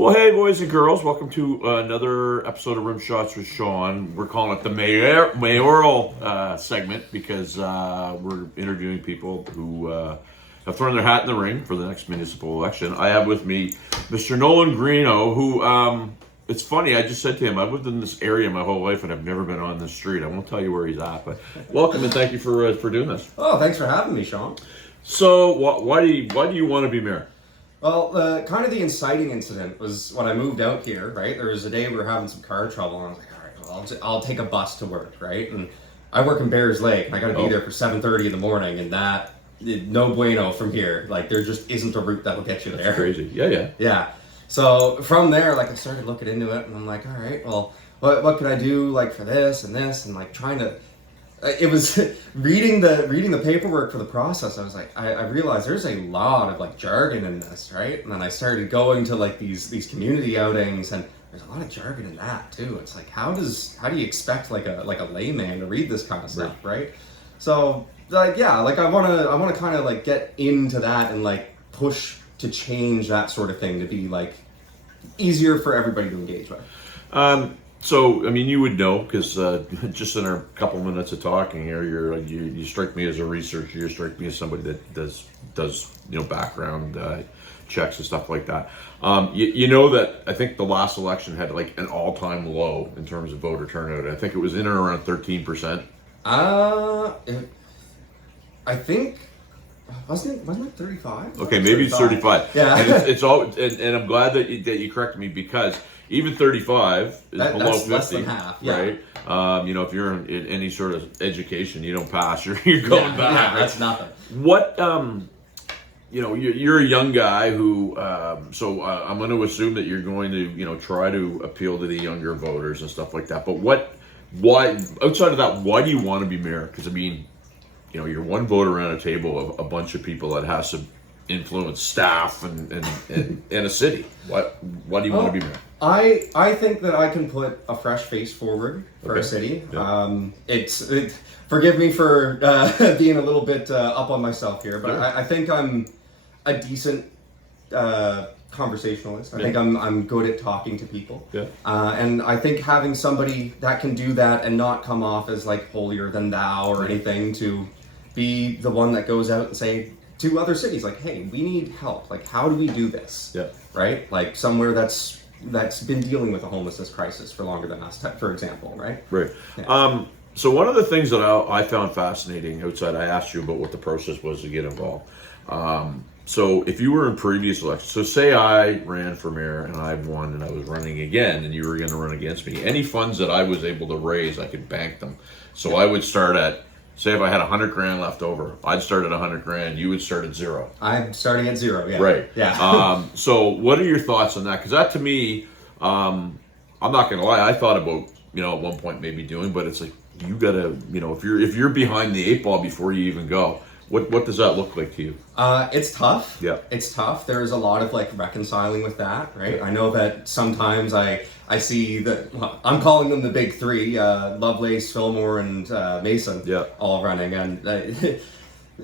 Well, hey, boys and girls, welcome to another episode of Rimshots with Sean. We're calling it the mayoral segment because we're interviewing people who have thrown their hat in the ring for the next municipal election. I have with me Mr. Nolan Greenough, who, it's funny, I just said to him, I've lived in this area my whole life and I've never been on this street. I won't tell you where he's at, but welcome and thank you for doing this. Oh, thanks for having me, Sean. So, why do you want to be mayor? Well, kind of the inciting incident was when I moved out here, right? There was a day we were having some car trouble, and I was like, all right, well, I'll take a bus to work, right? And I work in Bears Lake, and I got to be there for 7:30 in the morning, and that, no bueno from here. Like, there just isn't a route that'll get you there. That's crazy. Yeah. Yeah. So from there, like, I started looking into it, and I'm like, all right, well, what can I do, like, for this, and trying to... It was reading the paperwork for the process. I was like, I realized there's a lot of like jargon in this, right? And then I started going to like these community outings, and there's a lot of jargon in that too. It's like, how do you expect like a layman to read this kind of stuff, right? So like, yeah, like I wanna kind of like get into that and like push to change that sort of thing to be like easier for everybody to engage with. So, I mean, you would know because just in our couple minutes of talking here, you strike me as a researcher. You strike me as somebody that does background checks and stuff like that. You know that I think the last election had like an all-time low in terms of voter turnout. I think it was in and around 13%. I think wasn't it 35? Okay, maybe 35. It's 35. Yeah, and it's all, and I'm glad that you corrected me because. Even 35 is below 50, less than half, yeah. Right? If you're in any sort of education, you don't pass, you're going back. Yeah, that's nothing. What, you're a young guy who, so I'm going to assume that you're going to, try to appeal to the younger voters and stuff like that. But why, outside of that, why do you want to be mayor? Because, I mean, you're one vote around a table of a bunch of people that has to influence staff and a city. Why do you want to be mayor? I think that I can put a fresh face forward for our city. Yeah. Forgive me for being a little bit up on myself here, but I think I'm a decent conversationalist. I think I'm good at talking to people. Yeah. And I think having somebody that can do that and not come off as like holier than thou or anything, to be the one that goes out and say to other cities, like, hey, we need help. Like, how do we do this? Yeah. Right? Like somewhere that's been dealing with a homelessness crisis for longer than us, for example, right? Right. Yeah. So one of the things that I found fascinating outside, I asked you about what the process was to get involved. So if you were in previous elections, so say I ran for mayor and I won and I was running again and you were going to run against me, any funds that I was able to raise, I could bank them. So I would start at, say if I had $100,000 left over, I'd start at $100,000. You would start at zero. I'm starting at zero. Yeah. Right. Yeah. So what are your thoughts on that? Because that to me, I'm not gonna lie, I thought about at one point maybe doing, but it's like you gotta if you're behind the 8 ball before you even go, what does that look like to you? It's tough. Yeah. It's tough. There's a lot of like reconciling with that, right? Yeah. I know that sometimes I see that, well, I'm calling them the big three, Lovelace, Fillmore, and Mason, all running. And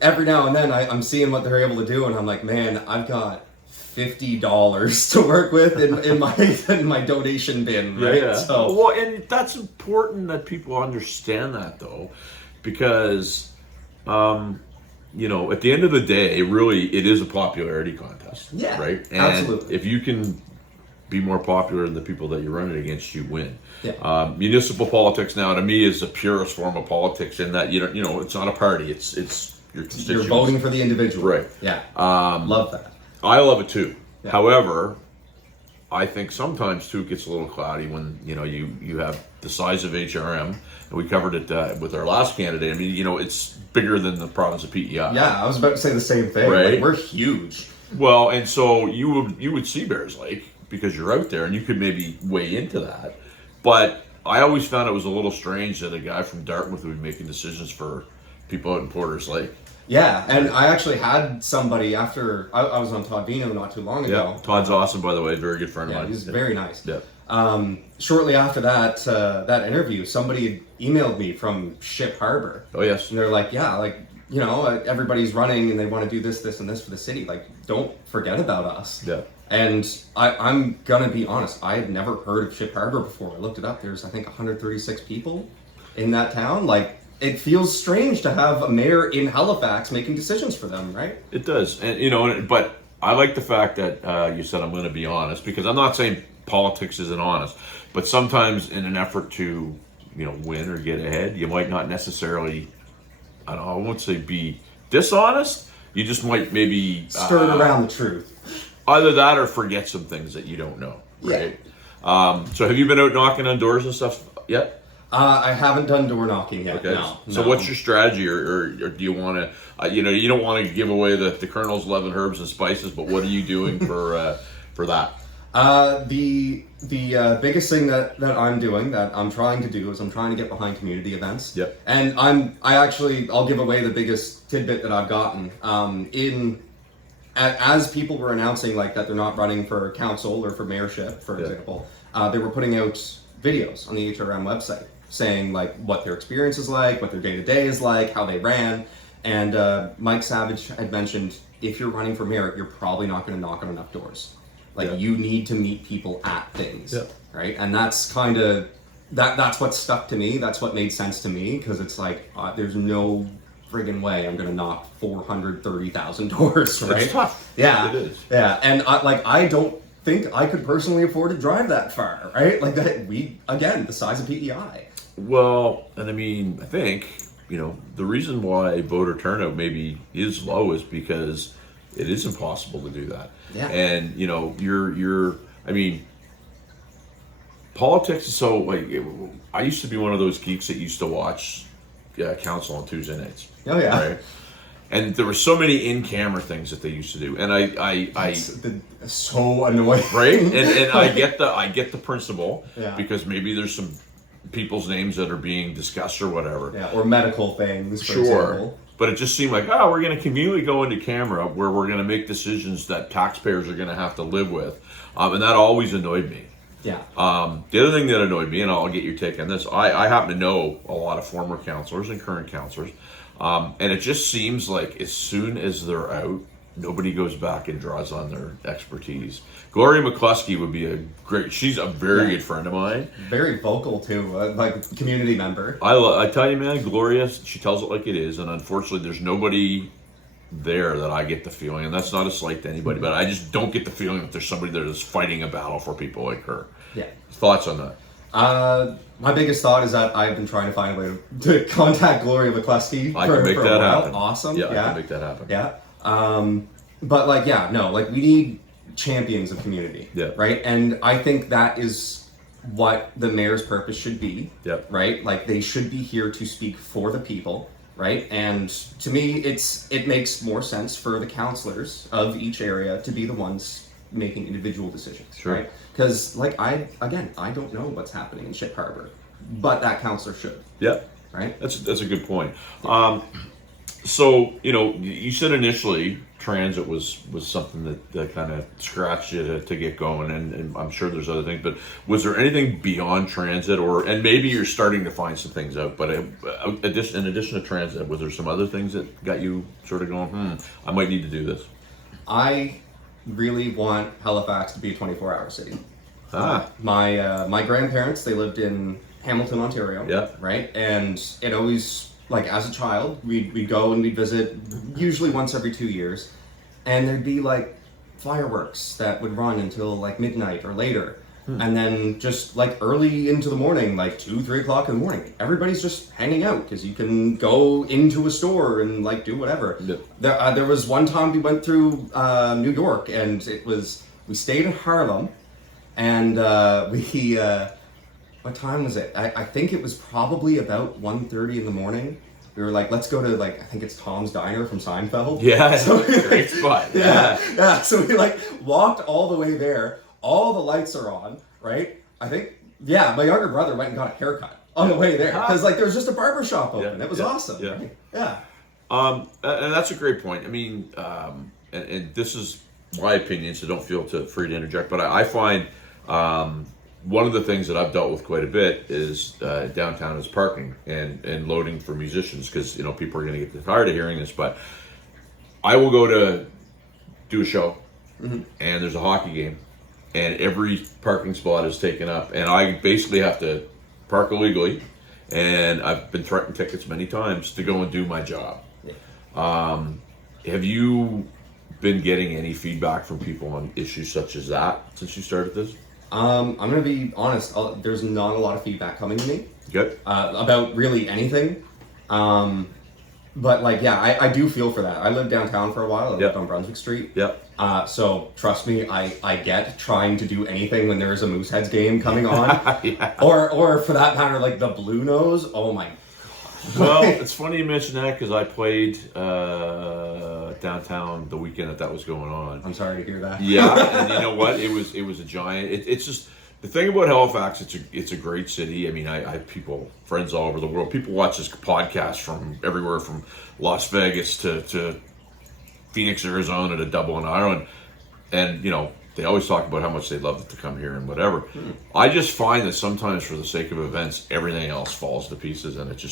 every now and then I'm seeing what they're able to do, and I'm like, man, I've got $50 to work with in my donation bin, right? Yeah. So, well, and that's important that people understand that, though, because at the end of the day, it is a popularity contest. Yeah, right? And absolutely. if you can be more popular than the people that you're running against, you win. Yeah. Municipal politics now, to me, is the purest form of politics in that it's not a party. It's your constituents. You're voting for the individual. Right. Yeah. Love that. I love it too. Yeah. However, I think sometimes too it gets a little cloudy when you have the size of HRM, and we covered it with our last candidate. I mean, it's bigger than the province of PEI. Yeah, I was about to say the same thing. Right? Like, we're huge. Well, and so you would see Bears Lake because you're out there, and you could maybe weigh into that. But I always found it was a little strange that a guy from Dartmouth would be making decisions for people out in Porter's Lake. Yeah, and I actually had somebody after I was on Todd Vino not too long ago. Yeah, Todd's awesome, by the way, very good friend of mine. He's very nice. Yeah. Shortly after that interview, somebody emailed me from Ship Harbor. Oh yes. And they're like, yeah, like you know, everybody's running and they want to do this, this, and this for the city. Like, don't forget about us. Yeah. And I'm gonna be honest, I had never heard of Ship Harbor before. I looked it up. There's, I think, 136 people in that town. Like, it feels strange to have a mayor in Halifax making decisions for them, right? It does, and you know, but I like the fact that you said I'm going to be honest, because I'm not saying politics isn't honest, but sometimes in an effort to, you know, win or get ahead, you might not necessarily, I don't know, I won't say be dishonest. You just might maybe Skirt around the truth. Either that or forget some things that you don't know, right? Yeah. So have you been out knocking on doors and stuff yet? I haven't done door knocking yet. Okay. No. So what's your strategy, or do you want to, you know, you don't want to give away the Colonel's 11 herbs and spices, but what are you doing for that? The biggest thing that I'm doing, that I'm trying to do, is I'm trying to get behind community events. Yep. And I'll give away the biggest tidbit that I've gotten. As people were announcing like that they're not running for council or for mayorship, for example, they were putting out videos on the HRM website saying like what their experience is like, what their day-to-day is like, how they ran. And Mike Savage had mentioned, if you're running for mayor, you're probably not going to knock on enough doors. Like, you need to meet people at things, right? And that's kind of, that's what stuck to me. That's what made sense to me, because it's like, there's no friggin' way I'm going to knock 430,000 doors, right? It's tough. Yeah. It is. Yeah. And I don't think I could personally afford to drive that far, right? Like that, again, the size of PEI. Well, and I mean, I think, you know, the reason why voter turnout maybe is low is because it is impossible to do that. Yeah. And, you know, I mean, politics is so, like, I used to be one of those geeks that used to watch council on Tuesday nights. Oh, yeah. Right? And there were so many in-camera things that they used to do, and I so annoying, right? And I get the principle, yeah, because maybe there's some people's names that are being discussed or whatever, yeah, or medical things, for example. But it just seemed like, we're going to conveniently go into camera where we're going to make decisions that taxpayers are going to have to live with, and that always annoyed me. Yeah. The other thing that annoyed me, and I'll get your take on this, I happen to know a lot of former councillors and current councillors, and it just seems like as soon as they're out, nobody goes back and draws on their expertise. Gloria McCluskey would be she's a very good friend of mine. Very vocal too, like community member. I tell you, man, Gloria, she tells it like it is, and unfortunately there's nobody there that I get the feeling, and that's not a slight to anybody, but I just don't get the feeling that there's somebody that is fighting a battle for people like her. Yeah. Thoughts on that? My biggest thought is that I've been trying to find a way to contact Gloria McCluskey I can make that happen. Awesome. Yeah, I can make that happen. Yeah. But like, we need champions of community. Yeah. Right. And I think that is what the mayor's purpose should be. Yep. Right. Like, they should be here to speak for the people. Right. And to me, it makes more sense for the councillors of each area to be the ones making individual decisions. Sure. Right. Because like, I don't know what's happening in Ship Harbor, but that councillor should. Yeah. Right. That's a good point. So, you know, you said initially transit was something that kind of scratched you to get going, and I'm sure there's other things, but was there anything beyond transit, and maybe you're starting to find some things out, but in addition to transit, was there some other things that got you sort of going, I might need to do this? I really want Halifax to be a 24-hour city. My grandparents, they lived in Hamilton, Ontario. Yeah. Right? And it always, like, as a child, we'd go and we'd visit usually once every 2 years, and there'd be like fireworks that would run until like midnight or later. And then just like early into the morning, like 2-3 o'clock in the morning, everybody's just hanging out because you can go into a store and like do whatever. Yeah. There was one time we went through New York, and we stayed in Harlem, and what time was it? I think it was probably about 1:30 in the morning. We were like, let's go to, like, I think it's Tom's Diner from Seinfeld. Yeah, so great spot. Yeah. So we like walked all the way there. All the lights are on, right? I think, my younger brother went and got a haircut on the way there because like there was just a barber shop open. It was awesome. Yeah. Right? Yeah. And that's a great point. I mean, and this is my opinion, so don't feel free to interject. But I find one of the things that I've dealt with quite a bit is downtown is parking and loading for musicians, because people are going to get tired of hearing this, but I will go to do a show, and there's a hockey game, and every parking spot is taken up, and I basically have to park illegally, and I've been threatened tickets many times to go and do my job. Yeah. Have you been getting any feedback from people on issues such as that since you started this? I'm going to be honest. There's not a lot of feedback coming to me. Good. About really anything. But I do feel for that. I lived downtown for a while. I lived on Brunswick Street. Yep. So trust me, I get trying to do anything when there's a Mooseheads game coming on, Yeah. or for that matter, like the Blue Nose. Oh my. Well, it's funny you mention that, because I played downtown the weekend that was going on. I'm sorry to hear that. Yeah, and you know what? It was a giant. It's just the thing about Halifax. It's a great city. I mean, I have friends all over the world. People watch this podcast from everywhere, from Las Vegas to Phoenix, Arizona, to Dublin, Ireland, and they always talk about how much they love to come here and whatever. I just find that sometimes, for the sake of events, everything else falls to pieces, and it's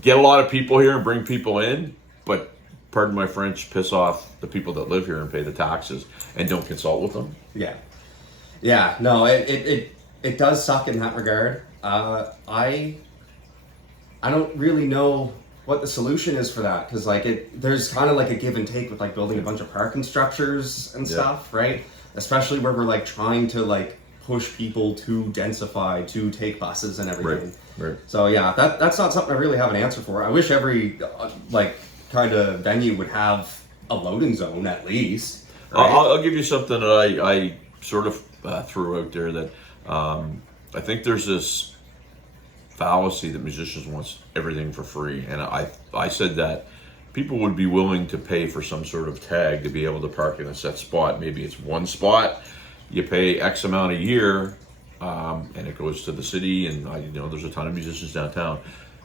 get a lot of people here and bring people in, but pardon my French, piss off the people that live here and pay the taxes and don't consult with them. Yeah. No, it does suck in that regard. I don't really know what the solution is for that, because there's kind of like a give and take with building a bunch of parking structures and stuff, right? Especially where we're trying to push people to densify, to take buses and everything. Right. So yeah, that's not something I really have an answer for. I wish every kind of venue would have a loading zone at least. Right? I'll give you something that I sort of threw out there, that I think there's this fallacy that musicians want everything for free, and I said that people would be willing to pay for some sort of tag to be able to park in a set spot. Maybe it's one spot, you pay X amount a year, and it goes to the city, and there's a ton of musicians downtown,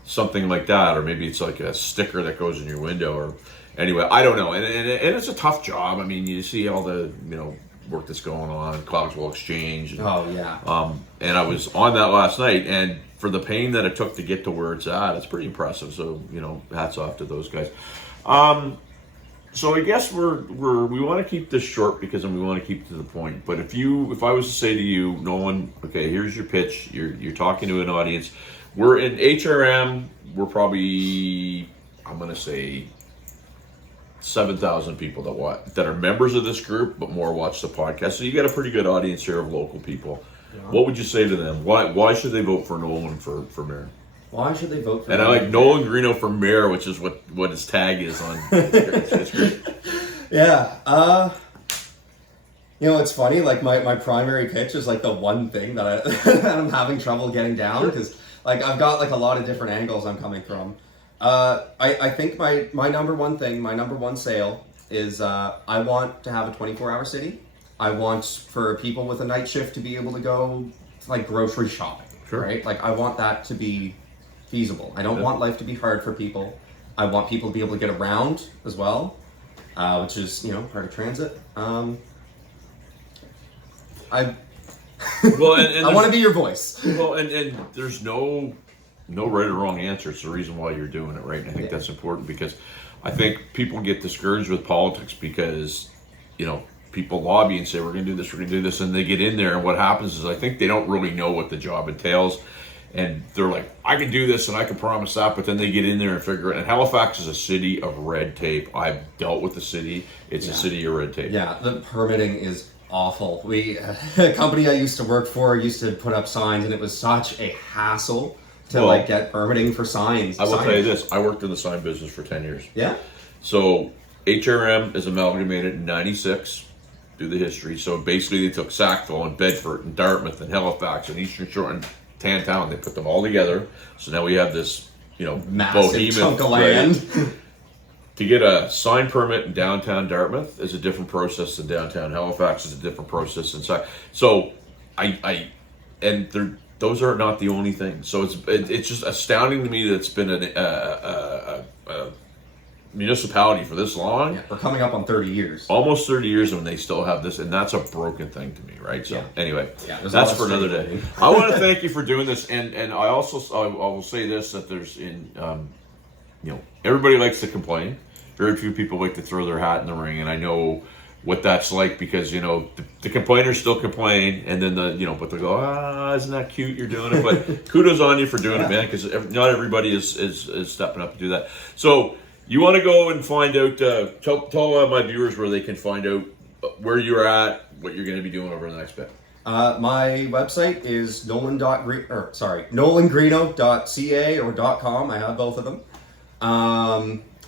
something like that. Or maybe it's like a sticker that goes in your window, or anyway, I don't know. And it's a tough job. I mean, you see all the work that's going on in Cloudsville Exchange, and I was on that last night, and for the pain that it took to get to where it's at, it's pretty impressive. So hats off to those guys. So I guess we want to keep this short, because we want to keep it to the point. But if I was to say to you, Nolan, okay, here's your pitch. You're talking to an audience. We're in HRM. We're probably, I'm going to say, 7,000 people that are members of this group, but more watch the podcast. So you got a pretty good audience here of local people. Yeah. What would you say to them? Why should they vote for Nolan for mayor? Why should they vote for? And I like Nolan Greenough for mayor, which is what his tag is on. It's great. Yeah. It's funny. My primary pitch is the one thing that that I'm having trouble getting down, because I've got a lot of different angles I'm coming from. I think my number one thing, my number one sale is I want to have a 24-hour city. I want for people with a night shift to be able to go grocery shopping, right? I want that to be feasible. I don't want life to be hard for people. I want people to be able to get around as well, which is part of transit. I want to be your voice. Well, and there's no right or wrong answer. It's the reason why you're doing it, right? And I think that's important, because I think people get discouraged with politics because, people lobby and say, we're going to do this, and they get in there, and what happens is I think they don't really know what the job entails, and they're like, I can do this and I can promise that, but then they get in there and figure it. And Halifax is a city of red tape. I've dealt with the city. It's a city of red tape. Yeah, the permitting is awful. A company I used to work for used to put up signs, and it was such a hassle to get permitting for signs. I will tell you this, I worked in the sign business for 10 years. Yeah. So HRM is amalgamated in 96, do the history. So basically they took Sackville and Bedford and Dartmouth and Halifax and Eastern Shore and Tantown. They put them all together. So now we have this, massive chunk of land. To get a sign permit in downtown Dartmouth is a different process than downtown Halifax is a different process inside. So those are not the only things. So it's just astounding to me that it's been municipality for this long. Yeah, we're coming up on 30 years. Almost 30 years and they still have this, and that's a broken thing to me, right? So anyway, that's for another day. I want to thank you for doing this, and I also I will say this, that there's everybody likes to complain. Very few people like to throw their hat in the ring, and I know what that's like, because the complainers still complain, and then but they go, isn't that cute you're doing it? But kudos on you for doing it, man, because not everybody is stepping up to do that. So you want to go and find out, tell my viewers where they can find out where you're at, what you're going to be doing over the next bit. My website is nolangreenough.ca or .com. I have both of them.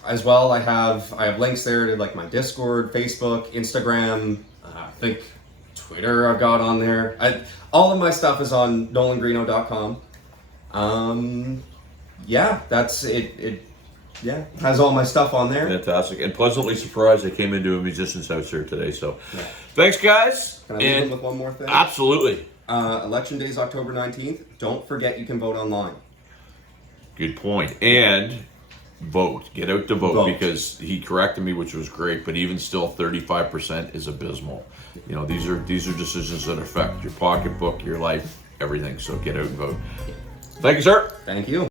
As well, I have links there to like my Discord, Facebook, Instagram, I think Twitter I've got on there. All of my stuff is on nolangreenough.com. That's it. Yeah, has all my stuff on there. Fantastic. And pleasantly surprised I came into a musician's house here today. So thanks, guys. Can I leave them with one more thing? Absolutely. Election Day is October 19th. Don't forget you can vote online. Good point. And vote. Get out to vote, because he corrected me, which was great, but even still 35% is abysmal. These are decisions that affect your pocketbook, your life, everything. So get out and vote. Thank you, sir. Thank you.